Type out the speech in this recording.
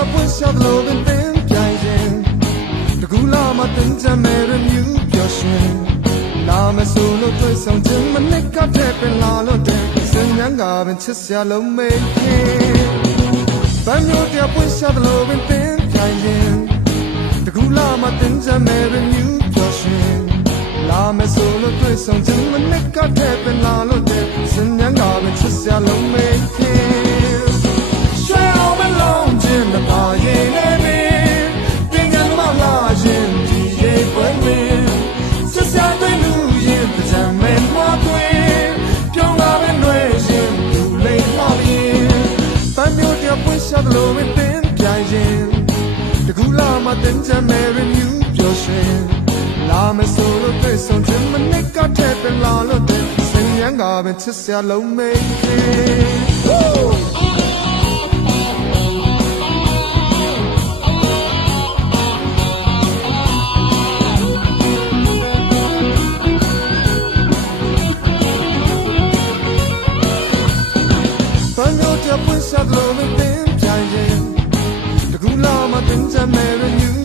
မျိုးတပွင့်ရှာသလိုပင်ပင်ပြိုင်ရင်တကူလာမတင်ကြမဲ့ရမြူပျော်ရွှင်လာမဆိုလို့တွေ့ဆောင်ခြင်းမနစ်ကတဲ့ပင်လာလို့တဲ့စင်ញံကပင်ချစ်စရာလုံးမေးခင်ဗမ်းမျိုးတပွင့်ရှာသလိုပင်ပင်ပြိုင်ရင်တကူလာမတင်ကြမဲ့ရမြူပျော်ရွှင်လာမဆိုလို့တွေ့ဆောင်ခြင်းမနစ်ကတဲ့ပင်လာလို့တဲ့စင်ញံ ပွင့်ရှာသလိုပဲပင်ပြိုင်ရင်တကူလာမတင်ကြမဲရမြူပြောရှင်လာမဆိုလို့တွေ့ဆုံခြင်းမနစ်ကတဲ့ပင်လာလို့တဲ့စင်ရန်ကပဲချစ်စရာလုံးမေးခင်ဖန်မျိုးတပွင့်ဆက်လို့မပ င်ပြိုင်ရင်တကူလာမတင်ကြမဲ့ရ